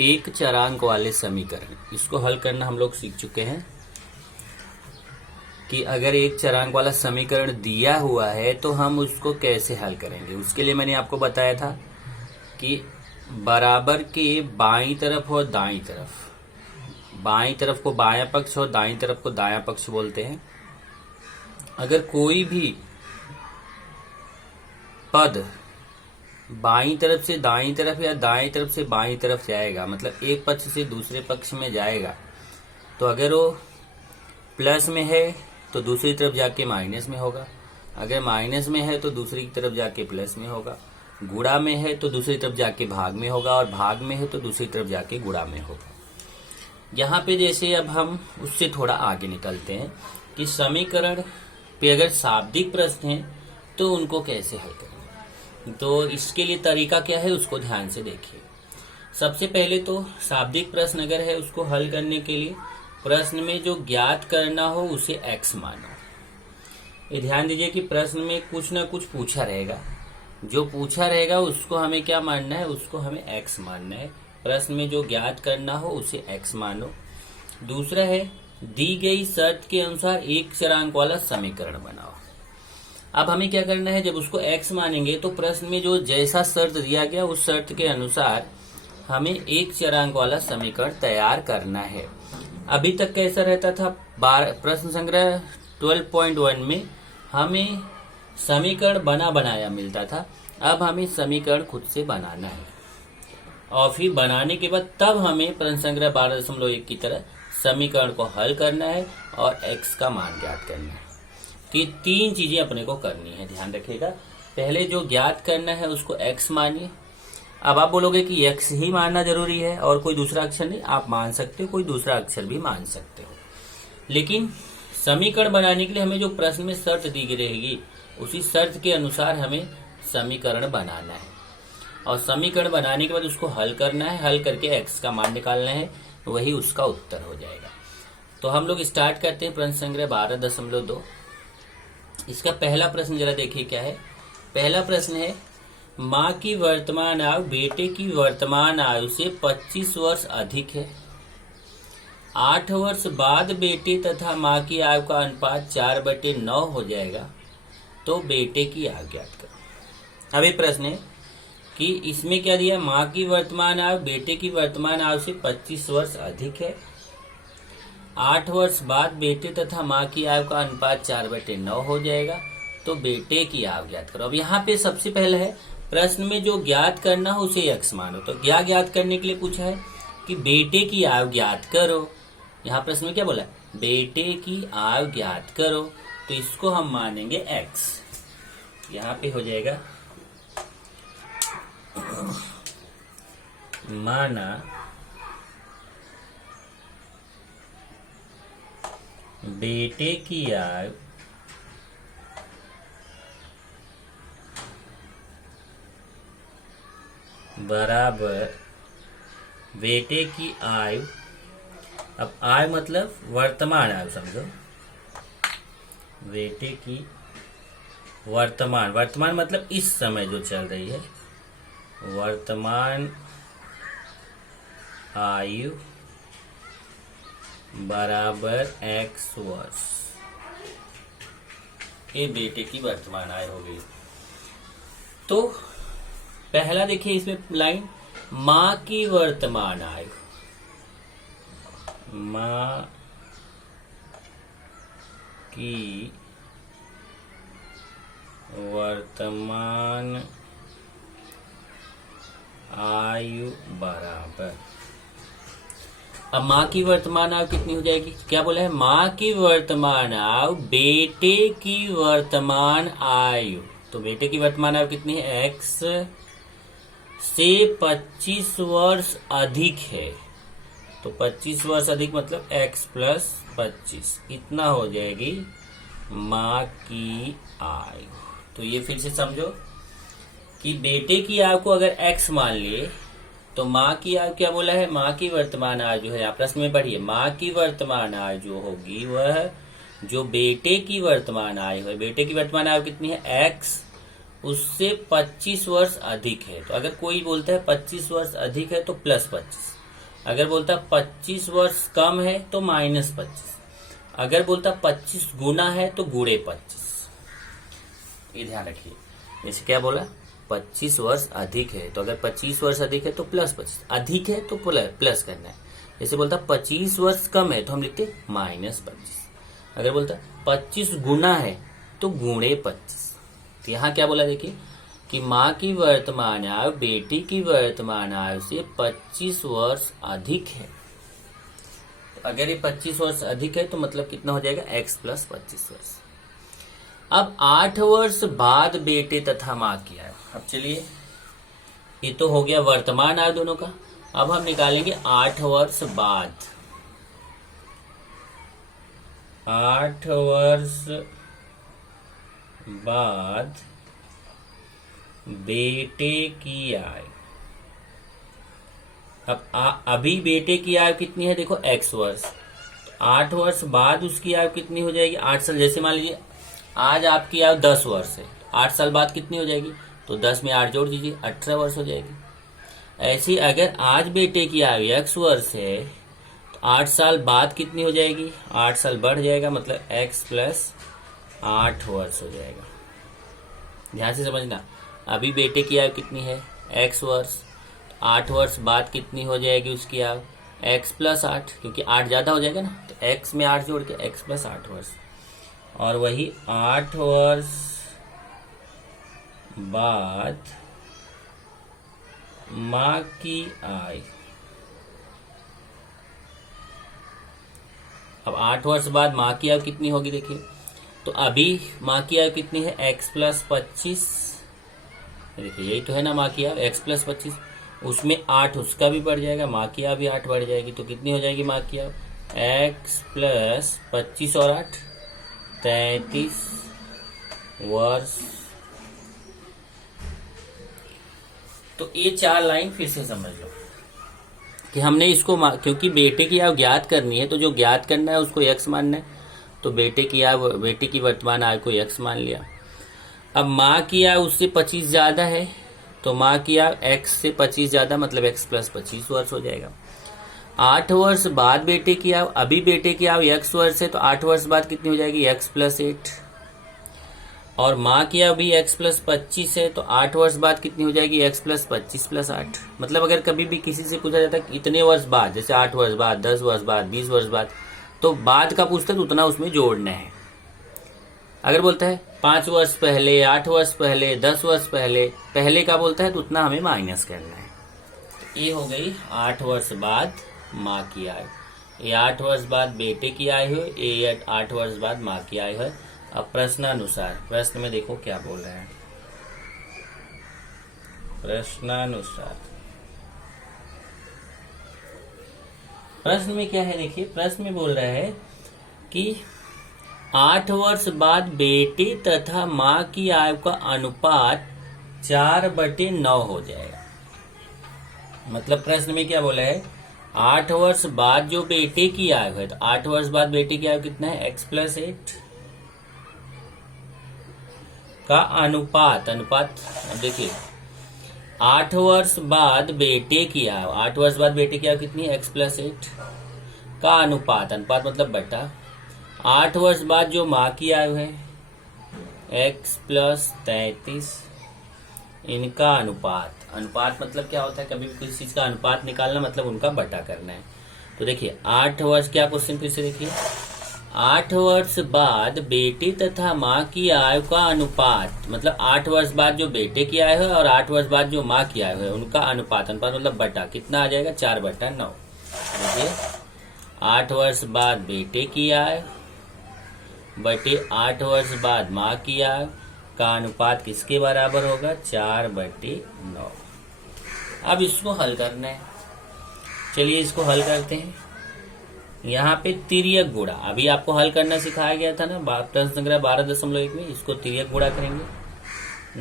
एक चरांक वाले समीकरण, इसको हल करना हम लोग सीख चुके हैं कि अगर एक चरांक वाला समीकरण दिया हुआ है तो हम उसको कैसे हल करेंगे। उसके लिए मैंने आपको बताया था कि बराबर के बाईं तरफ और दाईं तरफ, बाईं तरफ को बायां पक्ष और दाईं तरफ को दायां पक्ष बोलते हैं। अगर कोई भी पद बाईं तरफ से दाईं तरफ या दाईं तरफ से बाईं तरफ जाएगा, मतलब एक पक्ष से दूसरे पक्ष में जाएगा, तो अगर वो प्लस में है तो दूसरी तरफ जाके माइनस में होगा, अगर माइनस में है तो दूसरी तरफ जाके प्लस में होगा, गुणा में है तो दूसरी तरफ जाके भाग में होगा, और भाग में है तो दूसरी तरफ जाके गुणा में होगा। यहाँ पे जैसे अब हम उससे थोड़ा आगे निकलते हैं कि समीकरण पे अगर शाब्दिक प्रश्न है तो उनको कैसे हल करेंगे। तो इसके लिए तरीका क्या है उसको ध्यान से देखिए। सबसे पहले तो शाब्दिक प्रश्न अगर है उसको हल करने के लिए प्रश्न में जो ज्ञात करना हो उसे x मानो। ये ध्यान दीजिए कि प्रश्न में कुछ ना कुछ पूछा रहेगा, जो पूछा रहेगा उसको हमें क्या मानना है, उसको हमें x मानना है। प्रश्न में जो ज्ञात करना हो उसे x मानो। दूसरा है दी गई शर्त के अनुसार एक चरांक वाला समीकरण बनाओ। अब हमें क्या करना है, जब उसको x मानेंगे तो प्रश्न में जो जैसा शर्त दिया गया उस शर्त के अनुसार हमें एक चरांक वाला समीकरण तैयार करना है। अभी तक कैसा रहता था, प्रश्न संग्रह 12.1 में हमें समीकरण बना बनाया मिलता था। अब हमें समीकरण खुद से बनाना है और फिर बनाने के बाद तब हमें प्रश्न संग्रह 12.1 की तरह समीकरण को हल करना है और x का मान ज्ञात करना है। कि तीन चीजें अपने को करनी है, ध्यान रखिएगा। पहले जो ज्ञात करना है उसको x मानिए। अब आप बोलोगे कि x ही मानना जरूरी है और कोई दूसरा अक्षर नहीं, आप मान सकते हो, कोई दूसरा अक्षर भी मान सकते हो, लेकिन समीकरण बनाने के लिए हमें जो प्रश्न में शर्त दी गई रहेगी उसी शर्त के अनुसार हमें समीकरण बनाना है और समीकरण बनाने के बाद उसको हल करना है। हल करके x का मान निकालना है, वही उसका उत्तर हो जाएगा। तो हम लोग स्टार्ट करते हैं प्रश्न संग्रह 12.2। इसका पहला प्रश्न जरा देखिए क्या है। पहला प्रश्न है माँ की वर्तमान आयु बेटे की वर्तमान आयु से 25 वर्ष अधिक है। 8 वर्ष बाद बेटे तथा माँ की आयु का अनुपात 4/9 हो जाएगा, तो बेटे की आयु ज्ञात करो। अब ये प्रश्न है कि इसमें क्या दिया, माँ की वर्तमान आयु बेटे की वर्तमान आयु से 25 वर्ष अधिक है। 8 वर्ष बाद बेटे तथा माँ की आयु का अनुपात 4/9 हो जाएगा, तो बेटे की आयु ज्ञात करो। अब यहाँ पे सबसे पहले है प्रश्न में जो ज्ञात करना हो उसे x मानो। तो क्या ज्ञात करने के लिए पूछा है कि बेटे की आयु ज्ञात करो। यहाँ प्रश्न में क्या बोला, बेटे की आयु ज्ञात करो, तो इसको हम मानेंगे x। यहाँ पे हो जाएगा माना बेटे की आयु बराबर बेटे की आयु। अब आयु मतलब वर्तमान आयु समझो, बेटे की वर्तमान, वर्तमान मतलब इस समय जो चल रही है, वर्तमान आयु बराबर x वर्ष। ये बेटे की वर्तमान आयु हो गई। तो पहला देखिए इसमें लाइन, माँ की वर्तमान आयु, माँ की वर्तमान आयु बराबर। अब माँ की वर्तमान आयु कितनी हो जाएगी, क्या बोला है, माँ की वर्तमान आयु बेटे की वर्तमान आयु। तो बेटे की वर्तमान आयु कितनी है, x से 25 वर्ष अधिक है। तो 25 वर्ष अधिक मतलब x + 25, इतना हो जाएगी माँ की आयु। तो ये फिर से समझो कि बेटे की आयु को अगर x मान लिए तो माँ की आयु क्या बोला है, माँ की वर्तमान आयु जो है, आप प्रश्न में पढ़िए, माँ की वर्तमान आयु जो होगी वह जो बेटे की वर्तमान आयु है, बेटे की वर्तमान आयु कितनी है, x उससे 25 वर्ष अधिक है। तो अगर कोई बोलता है 25 वर्ष अधिक है तो +25, अगर बोलता 25 वर्ष कम है तो -25, अगर बोलता 25 गुना है तो गुणे 25। ये ध्यान रखिए। जैसे क्या बोला, 25 वर्ष अधिक है तो अगर 25 वर्ष अधिक है तो +25, अधिक है तो प्लस करना है। जैसे बोलता 25 वर्ष कम है तो हम लिखते -25। अगर बोलता 25 गुना है तो गुणे 25। तो यहाँ क्या बोला देखिए कि माँ की वर्तमान आयु बेटी की वर्तमान आयु से 25 वर्ष अधिक है। तो अगर ये 25 वर्ष अधिक है तो मतलब कितना हो जाएगा, x + 25 वर्ष। अब 8 वर्ष बाद बेटे तथा माँ की आयु। अब चलिए, ये तो हो गया वर्तमान आयु दोनों का। अब हम निकालेंगे 8 वर्ष बाद। 8 वर्ष बाद बेटे की आयु। अब अभी बेटे की आयु कितनी है, देखो x वर्ष। 8 वर्ष बाद उसकी आयु कितनी हो जाएगी, 8 साल। जैसे मान लीजिए आज आपकी आयु 10 वर्ष है, 8 साल बाद कितनी हो जाएगी, तो 10 में 8 जोड़ दीजिए, 18 वर्ष हो जाएगी। ऐसी अगर आज बेटे की आयु x वर्ष है तो 8 साल बाद कितनी हो जाएगी, 8 साल बढ़ जाएगा, मतलब x + 8 वर्ष हो जाएगा। ध्यान से समझना, अभी बेटे की आयु कितनी है, x वर्ष। 8 वर्ष बाद कितनी हो जाएगी उसकी आयु, x + 8, क्योंकि 8 ज्यादा हो जाएगा ना, तो x में 8 जोड़ के x + 8 वर्ष। और वही 8 वर्ष बाद माँ की आयु। अब 8 वर्ष बाद माँ की आयु कितनी होगी देखिए, तो अभी माँ की आयु कितनी है, x + 25। देखिए यही तो है ना माँ की आयु, x + 25। उसमें 8 उसका भी बढ़ जाएगा, माँ की आयु भी 8 बढ़ जाएगी, तो कितनी हो जाएगी माँ की आयु, x + 25 और 8 33 वर्ष। तो ये 4 लाइन फिर से समझ लो कि हमने इसको, क्योंकि बेटे की आयु ज्ञात करनी है तो जो ज्ञात करना है उसको x मानना है, तो बेटे की वर्तमान आयु को x मान लिया। अब माँ की आयु उससे 25 ज्यादा है तो माँ की आयु x से 25 ज्यादा, मतलब x + 25 वर्ष हो जाएगा। 8 वर्ष बाद बेटे की आयु, अभी बेटे की आयु x वर्ष है तो 8 वर्ष बाद कितनी हो जाएगी, x + 8। और माँ की आयु भी x + 25 है तो 8 वर्ष बाद कितनी हो जाएगी, x + 25 + 8। मतलब अगर कभी भी किसी से पूछा जाता है इतने वर्ष बाद, जैसे 8 वर्ष बाद, 10 वर्ष बाद, 20 वर्ष बाद, तो बाद का पूछता है तो उतना उसमें जोड़ना है। अगर बोलता है 5 वर्ष पहले, 8 वर्ष पहले, 10 वर्ष पहले का बोलता है तो उतना हमें माइनस करना है। तो ये हो गई 8 वर्ष बाद माँ की आयु, ये 8 वर्ष बाद बेटे की आयु है, ये 8 वर्ष बाद माँ की आयु है। अब प्रश्नानुसार, प्रश्न में देखो क्या बोल रहे हैं। प्रश्नानुसार, प्रश्न में क्या है देखिए, प्रश्न में बोल रहा है कि 8 वर्ष बाद बेटे तथा माँ की आयु का अनुपात 4/9 हो जाएगा। मतलब प्रश्न में क्या बोला है, 8 वर्ष बाद जो बेटे की आयु है, तो 8 वर्ष बाद बेटे की आयु कितना है, x + 8 का अनुपात। अब देखिए 8 वर्ष बाद बेटे की आयु, 8 वर्ष बाद बेटे की आयु कितनी है, x + 8 का अनुपात मतलब बटा 8 वर्ष बाद जो माँ की आयु है, x + 33, इनका अनुपात मतलब क्या होता है, कभी भी किसी चीज का अनुपात निकालना मतलब उनका बटा करना है। तो देखिए 8 वर्ष, क्या क्वेश्चन फिर से देखिए, 8 वर्ष बाद बेटे तथा माँ की आयु का अनुपात, मतलब 8 वर्ष बाद जो बेटे की आयु है और 8 वर्ष बाद जो माँ की आयु है उनका अनुपात मतलब बटा कितना आ जाएगा, 4/9। देखिए 8 वर्ष बाद बेटे की आयु बटे 8 वर्ष बाद माँ की आयु का अनुपात किसके बराबर होगा, 4/9। अब इसको हल करना है, चलिए इसको हल करते हैं। यहाँ पे तिर्यक गुणा, अभी आपको हल करना सिखाया गया था ना प्रश्न संख्या 12.1 में, इसको तिर्यक गुणा करेंगे।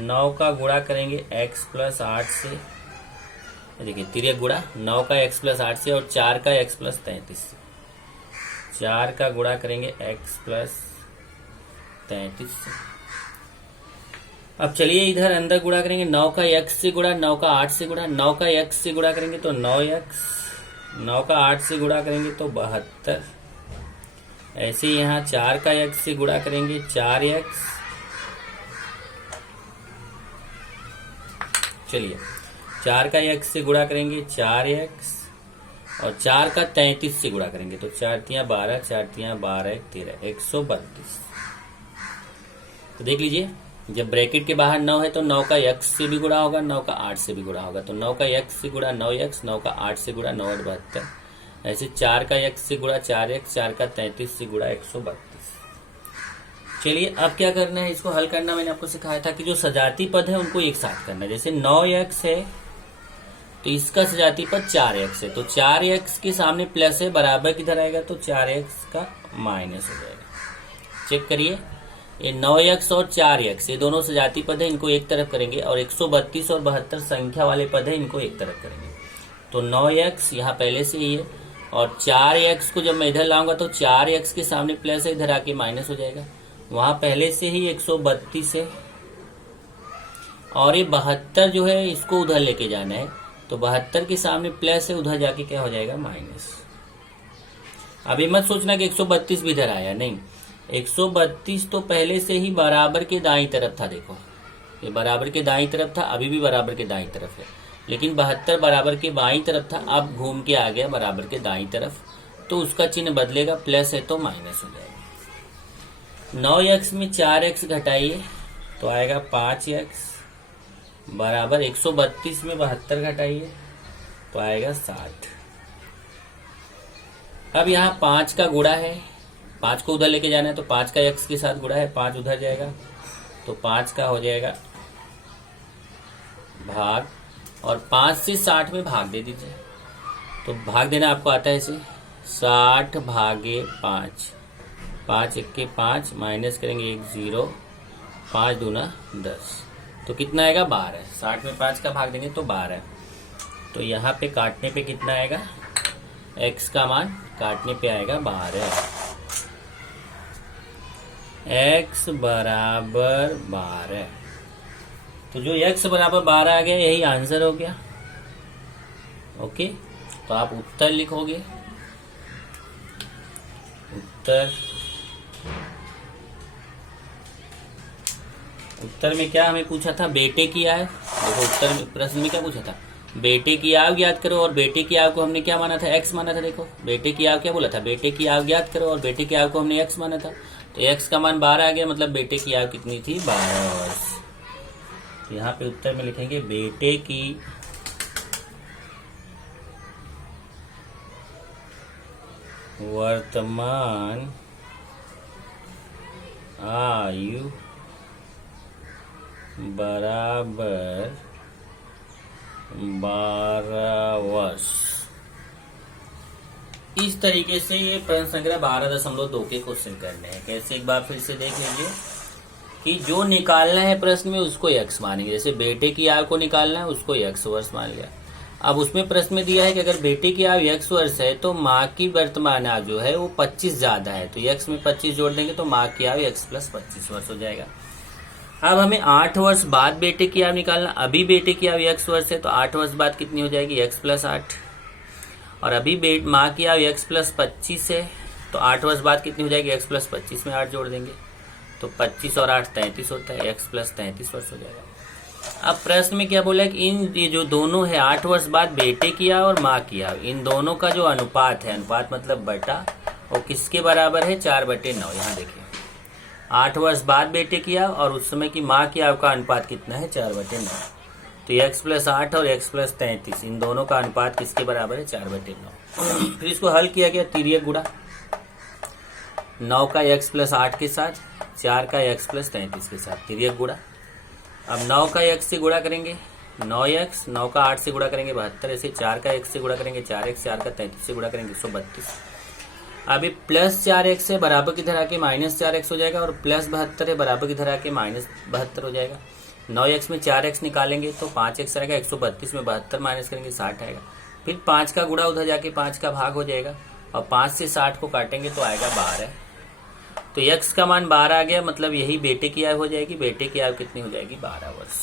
9 का गुणा करेंगे x + 8 से, देखिए तिर्यक गुणा 9 का x + 8 से और 4 का x + 33 से। 4 का गुणा करेंगे x + 33 से। अब चलिए इधर अंदर गुणा करेंगे, 9 का x से गुणा, 9 का 8 से गुणा, 9 का x से गुणा करेंगे तो 9x 9 का 8 से गुणा करेंगे तो 72। ऐसे यहाँ 4 का x से गुणा करेंगे 4x। चलिए 4 का x से गुणा करेंगे 4x और 4 का 33 से गुणा करेंगे तो 4 तियां 12, 4 तियां 12, 13, 132। तो देख लीजिए, जब ब्रैकेट के बाहर 9 है तो 9 का x से भी गुणा होगा, 9 का 8 से भी गुणा होगा। तो 9 का x से गुणा 9x, 9 का 8 से गुणा 9 और 72। ऐसे 4 का x से गुणा 4x, 4 का 33 से गुणा 132। चलिए अब क्या करना है, इसको हल करना मैंने आपको सिखाया था कि जो सजाती पद है उनको एक साथ करना है। जैसे 9x है तो इसका सजाती पद 4x है, तो 4x के सामने प्लस है, बराबर किधर आएगा तो 4x का माइनस हो जाएगा। चेक करिए, ये 9x और 4x ये दोनों सजाती पद है, इनको एक तरफ करेंगे, और 132 और 72 संख्या वाले पद है, इनको एक तरफ करेंगे। तो 9x यहाँ पहले से ही है, और 4x को जब मैं इधर लाऊंगा तो 4x के सामने प्लस है, इधर आके माइनस हो जाएगा। वहां पहले से ही 132 है, और ये 72 जो है इसको उधर लेके जाना है, तो 72 के सामने प्लस है, उधर जाके क्या हो जाएगा माइनस। अभी मत सोचना कि 132 भी इधर आया, नहीं, 132 तो पहले से ही बराबर के दाईं तरफ था। देखो ये बराबर के दाईं तरफ था, अभी भी बराबर के दाईं तरफ है, लेकिन 72 बराबर के बाईं तरफ था, अब घूम के आ गया बराबर के दाईं तरफ, तो उसका चिन्ह बदलेगा, प्लस है तो माइनस हो जाएगा। 9x में 4x घटाइए तो आएगा 5x, बराबर 132 में 72 घटाइए तो आएगा 60। अब यहाँ 5 का गुणा है, 5 को उधर लेके जाना है तो 5 का x के साथ गुणा है, 5 उधर जाएगा तो 5 का हो जाएगा भाग, और 5 से 60 में भाग दे दीजिए। तो भाग देना आपको आता है ऐसे, 60 भागे 5, 5 1 5, माइनस करेंगे 1 0, 5 दूना 10, तो कितना आएगा 12। 60 में 5 का भाग देंगे तो 12। तो यहाँ पे काटने पे कितना आएगा, x का मान काटने पे आएगा 12। x बराबर 12, तो जो x बराबर 12 आ गया यही आंसर हो गया। ओके, तो आप उत्तर लिखोगे। उत्तर में क्या हमें पूछा था, बेटे की आय। देखो उत्तर में प्रश्न में क्या पूछा था, बेटे की आय ज्ञात करो, और बेटे की आय को हमने क्या माना था, x माना था। देखो बेटे की आय क्या बोला था, बेटे की आय ज्ञात करो, और बेटे की आय को हमने x माना था, तो x का मान 12 आ गया, मतलब बेटे की आय कितनी थी, 12 वर्ष। तो यहाँ पे उत्तर में लिखेंगे बेटे की वर्तमान आयु बराबर 12 वर्ष। इस तरीके से ये प्रश्न संख्या 12.2 के क्वेश्चन करने हैं। कैसे, एक बार फिर से देख लीजिए कि जो निकालना है प्रश्न में उसको x मानेंगे। जैसे बेटे की आयु को निकालना है, उसको x वर्ष मान लिया। अब उसमें प्रश्न में दिया है कि अगर बेटे की आयु x वर्ष है तो माँ की वर्तमान आयु जो है वो 25 ज्यादा है, तो x में 25 जोड़ देंगे तो माँ की आयु x + 25 वर्ष हो जाएगा। अब हमें 8 वर्ष बाद बेटे की आयु निकालना। अभी बेटे की आयु x वर्ष है तो 8 वर्ष बाद कितनी हो जाएगी, x + 8, और अभी माँ की आयु x + 25 है तो 8 वर्ष बाद कितनी हो जाएगी, x + 25 में 8 जोड़ देंगे तो 25 और 8 33 होता है, x + 33 वर्ष हो जाएगा। अब प्रश्न में क्या बोला है कि इन ये जो दोनों है 8 वर्ष बाद बेटे की आयु और माँ की आयु, इन दोनों का जो अनुपात है, अनुपात मतलब बटा, वो किसके बराबर है, 4/9। यहाँ देखिए 8 वर्ष बाद बेटे की आयु और उस समय की माँ की आयु का अनुपात कितना है, 4/9। तो x + 8 और x + 33 इन दोनों का अनुपात किसके बराबर है, 4/9। फिर इसको हल किया गया तिर्यक गुणा, 9 का x + 8 के साथ, 4 का x + 33 के साथ तिर्यक गुणा। अब 9 का x से गुणा करेंगे 9x, 9 का 8 से गुणा करेंगे 72, ऐसे 4 का x से गुणा करेंगे 4x, 4 का 33 से गुणा करेंगे 132। अब ये +4x है, बराबर की धरा के -4x हो जाएगा, और +72 है, बराबर की धरा के -72 हो जाएगा। 9x में 4x निकालेंगे तो 5x आएगा, 132 में 72 माइनस करेंगे 60 आएगा। फिर 5 का गुणा उधर जाके 5 का भाग हो जाएगा, और 5 से 60 को काटेंगे तो आएगा 12। तो x का मान 12 आ गया, मतलब यही बेटे की आयु हो जाएगी। बेटे की आयु कितनी हो जाएगी, 12 वर्ष।